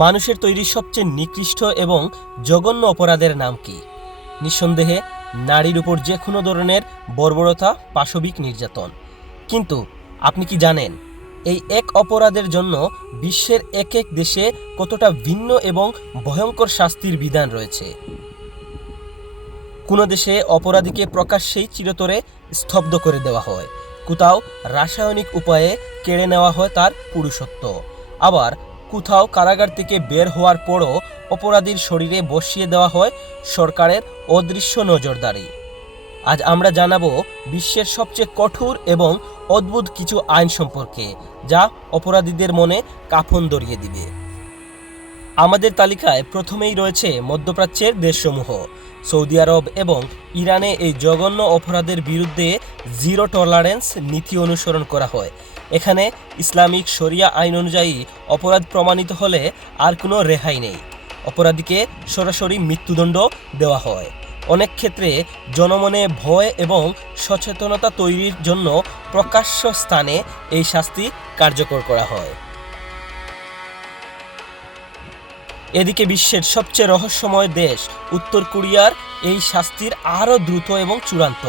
মানুষের তৈরি সবচেয়ে নিকৃষ্ট এবং জঘন্য অপরাধের নাম কি? নিঃসন্দেহে নারীর উপর যে কোনো ধরনের বর্বরতা, পাশবিক নির্যাতন। কিন্তু আপনি কি জানেন এই এক অপরাধের জন্য বিশ্বের এক এক দেশে কতটা ভিন্ন এবং ভয়ঙ্কর শাস্তির বিধান রয়েছে? কোনো দেশে অপরাধীকে প্রকাশ্যেই চিরতরে স্তব্ধ করে দেওয়া হয়, কোথাও রাসায়নিক উপায়ে কেড়ে নেওয়া হয় তার পুরুষত্ব, আবার কোথাও কারাগার থেকে বের হওয়ার পরও অপরাধীর শরীরে বসিয়ে দেওয়া হয় সরকারের অদৃশ্য নজরদারি। আজ আমরা জানাবো বিশ্বের সবচেয়ে কঠোর এবং অদ্ভুত কিছু আইন সম্পর্কে, যা অপরাধীদের মনে কাফন ধরিয়ে দিবে। আমাদের তালিকায় প্রথমেই রয়েছে মধ্যপ্রাচ্যের দেশসমূহ। সৌদি আরব এবং ইরানে এই জঘন্য অপরাধের বিরুদ্ধে জিরো টলারেন্স নীতি অনুসরণ করা হয়। এখানে ইসলামিক শরিয়া আইন অনুযায়ী অপরাধ প্রমাণিত হলে আর কোনো রেহাই নেই, অপরাধীকে সরাসরি মৃত্যুদণ্ড দেওয়া হয়। অনেক ক্ষেত্রে জনমনে ভয় এবং সচেতনতা তৈরির জন্য প্রকাশ্য স্থানে এই শাস্তি কার্যকর করা হয়। এদিকে বিশ্বের সবচেয়ে রহস্যময় দেশ উত্তর কোরিয়ার এই শাস্তির আরও দ্রুত এবং চূড়ান্ত।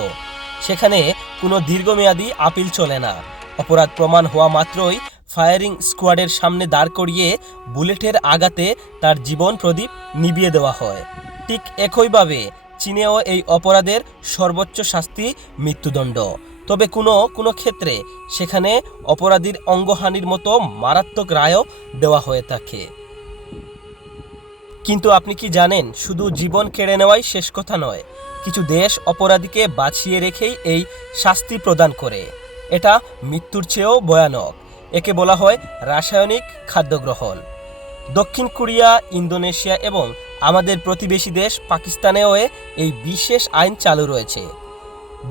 সেখানে কোনো দীর্ঘমেয়াদী আপিল চলে না। অপরাধ প্রমাণ হওয়া মাত্রই ফায়ারিং স্কোয়াডের সামনে দাঁড় করিয়ে বুলেটের আঘাতে তার জীবন প্রদীপ নিভিয়ে দেওয়া হয়। ঠিক একইভাবে চীনেও এই অপরাধের সর্বোচ্চ শাস্তি মৃত্যুদণ্ড। তবে কোনো ক্ষেত্রে সেখানে অপরাধীর অঙ্গহানির মতো মারাত্মক রায়ও দেওয়া হয়ে থাকে। কিন্তু আপনি কি জানেন, শুধু জীবন কেড়ে নেওয়াই শেষ কথা নয়। কিছু দেশ অপরাধীকে বাঁচিয়ে রেখেই এই শাস্তি প্রদান করে। এটা মৃত্যুর চেয়েও ভয়ানক। একে বলা হয় রাসায়নিক খাদ্য গ্রহণ। দক্ষিণ কোরিয়া, ইন্দোনেশিয়া এবং আমাদের প্রতিবেশী দেশ পাকিস্তানেও এই বিশেষ আইন চালু রয়েছে।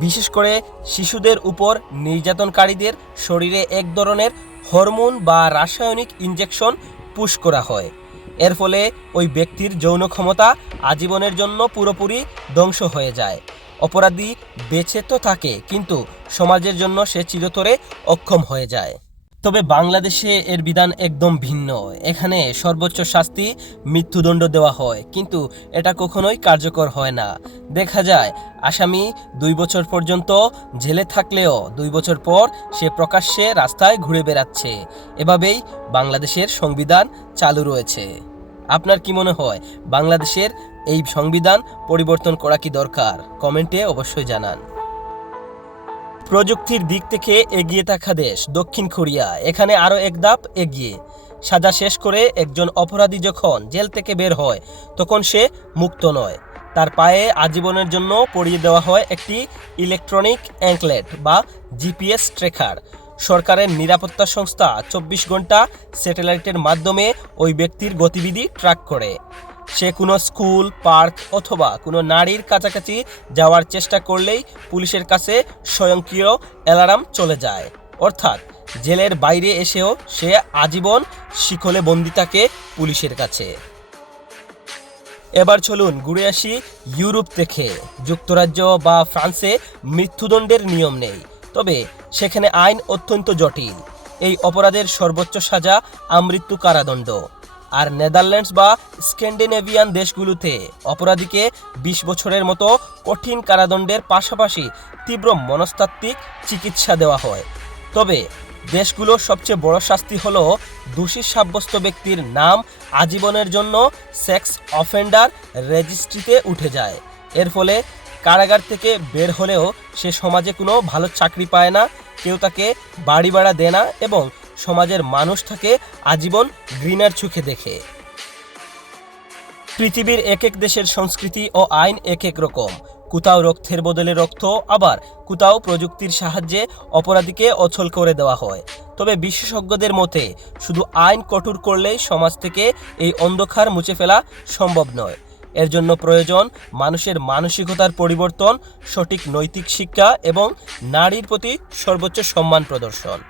বিশেষ করে শিশুদের উপর নির্যাতনকারীদের শরীরে এক ধরনের হরমোন বা রাসায়নিক ইনজেকশন পুশ করা হয়। এর ফলে ওই ব্যক্তির যৌন ক্ষমতা আজীবনের জন্য পুরোপুরি ধ্বংস হয়ে যায়। অপরাধী বেঁচে তো থাকে, কিন্তু সমাজের জন্য সে চিরতরে অক্ষম হয়ে যায়। তবে বাংলাদেশে এর বিধান একদম ভিন্ন। এখানে সর্বোচ্চ শাস্তি মৃত্যুদণ্ড দেওয়া হয়, কিন্তু এটা কখনোই কার্যকর হয় না। দেখা যায় আসামি 2 বছর পর্যন্ত জেলে থাকলেও 2 বছর পর সে প্রকাশ্যে রাস্তায় ঘুরে বেড়াচ্ছে। এভাবেই বাংলাদেশের সংবিধান চালু রয়েছে। আপনার কি মনে হয়, বাংলাদেশের এই সংবিধান পরিবর্তন করা কি দরকার? কমেন্টে অবশ্যই জানান। প্রযুক্তির দিক থেকে এগিয়ে থাকা দেশ দক্ষিণ কোরিয়া। এখানে আরও এক ধাপ এগিয়ে। সাজা শেষ করে একজন অপরাধী যখন জেল থেকে বের হয়, তখন সে মুক্ত নয়। তার পায়ে আজীবনের জন্য পরিয়ে দেওয়া হয় একটি ইলেকট্রনিক অ্যাঙ্কলেট বা জিপিএস ট্র্যাকার। সরকারের নিরাপত্তা সংস্থা 24 ঘন্টা স্যাটেলাইটের মাধ্যমে ওই ব্যক্তির গতিবিধি ট্র্যাক করে। সে কোনো স্কুল, পার্ক অথবা কোনো নারীর কাছাকাছি যাওয়ার চেষ্টা করলেই পুলিশের কাছে স্বয়ংক্রিয় অ্যালার্ম চলে যায়। অর্থাৎ জেলের বাইরে এসেও সে আজীবন শিকলে বন্দি থাকে পুলিশের কাছে। এবার চলুন ঘুরে আসি ইউরোপ থেকে। যুক্তরাজ্য বা ফ্রান্সে মৃত্যুদণ্ডের নিয়ম নেই, তবে সেখানে আইন অত্যন্ত জটিল। এই অপরাধের সর্বোচ্চ সাজা আমৃত্যু কারাদণ্ড। আর নেদারল্যান্ডস বা স্ক্যান্ডিনেভিয়ান দেশগুলোতে অপরাধীকে 20 বছরের মতো কঠিন কারাদণ্ডের পাশাপাশি তীব্র মনস্তাত্ত্বিক চিকিৎসা দেওয়া হয়। তবে দেশগুলোর সবচেয়ে বড় শাস্তি হলো দোষী সাব্যস্ত ব্যক্তির নাম আজীবনের জন্য সেক্স অফেন্ডার রেজিস্ট্রিতে উঠে যায়। এর ফলে কারাগার থেকে বের হলেও সে সমাজে কোনো ভালো চাকরি পায় না, কেউ তাকে বাড়ি ভাড়া দেয় না এবং সমাজের মানুষ তাকে আজীবন ঘৃণার চোখে দেখে। পৃথিবীর এক এক দেশের সংস্কৃতি ও আইন এক এক রকম। কোথাও রক্তের বদলে রক্ত, আবার কোথাও প্রযুক্তির সাহায্যে অপরাধীকে অচল করে দেওয়া হয়। তবে বিশেষজ্ঞদের মতে শুধু আইন কঠোর করলেই সমাজ থেকে এই অন্ধকার মুছে ফেলা সম্ভব নয়। এর জন্য প্রয়োজন মানুষের মানসিকতার পরিবর্তন, সঠিক নৈতিক শিক্ষা এবং নারীর প্রতি সর্বোচ্চ সম্মান প্রদর্শন।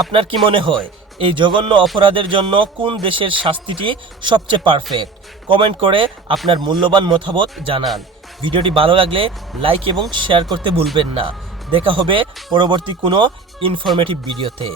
আপনার কি মনে হয়, এই জঘন্য অপরাধের জন্য কোন দেশের শাস্তিটি সবচেয়ে পারফেক্ট? কমেন্ট করে আপনার মূল্যবান মতামত জানান। ভিডিওটি ভালো লাগলে লাইক এবং শেয়ার করতে ভুলবেন না। দেখা হবে পরবর্তী কোনো ইনফরমেটিভ ভিডিওতে।